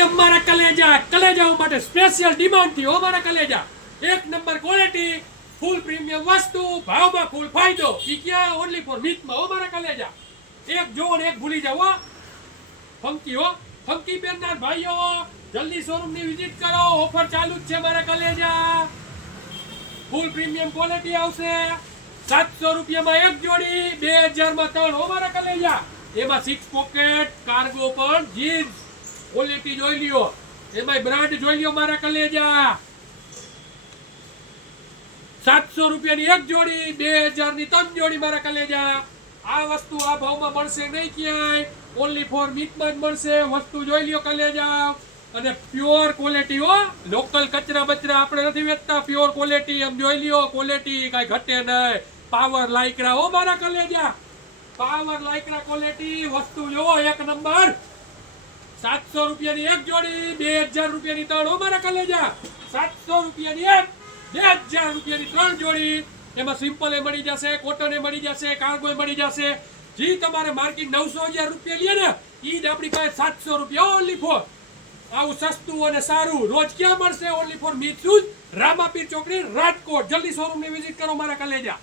અમારા કલેજાઓ માટે special demand થી અમારા કલેજા એક નંબર ક્વોલિટી ફૂલ પ્રીમિયમ વસ્તુ ભાવમાં ફૂલ ફાયદો ઈ ક્યાં ઓન્લી ફોર મિથમાં અમારા કલેજા એક જોવો ને એક ભૂલી જાવ ફંકી બેનના ભાઈઓ જલ્દી શોરૂમ ની વિઝિટ કરો ઓફર ચાલુ જ છે અમારા કલેજા ફૂલ પ્રીમિયમ ક્વોલિટી આવશે 700 રૂપિયામાં એક જોડી 2000 માં 3 અમારા કલેજા એમાં 6 પોકેટ કાર્ગો પણ જીન્સ ક્વોલિટી જોઈ લ્યો એમાં બ્રાન્ડ જોઈ લ્યો મારા કલેજા 700 રૂપિયાની એક જોડી 2000 ની 3 જોડી મારા કલેજા આ વસ્તુ આ ભાવમાં મળશે નહીં ક્યાંય ઓન્લી ફોર મિથમાં જ મળશે વસ્તુ જોઈ લ્યો કલેજા અને પ્યોર ક્વોલિટી હો લોકલ કચરા બચરા આપણે નથી વેચતા પ્યોર ક્વોલિટી એમ જોઈ લ્યો ક્વોલિટી કાઈ ઘટે નહીં પાવર લાઈકરા હો મારા કલેજા પાવર લાઈકરા ક્વોલિટી વસ્તુ જોવો એક નંબર 700 રૂપિયાની એક જોડી 2000 રૂપિયાની 3 હો મારા કલેજા 700 રૂપિયાની એક 2000 રૂપિયાની 3 જોડી એમાં સિમ્પલ એ મળી જશે કોટન એ મળી જશે કાર્ગો એ મળી જશે જી તમારે માર્કેટ 900,000 રૂપિયા લે ને ઈ જ આપણી પાસે 700 રૂપિયા ઓન્લી ફોર આવું સસ્તું અને સારું રોજ ક્યાં મળશે only four myth shoes Ramapir ચોકડી રાજકોટ જલ્દી શોરૂમ ની વિઝિટ કરો મારા કલેજા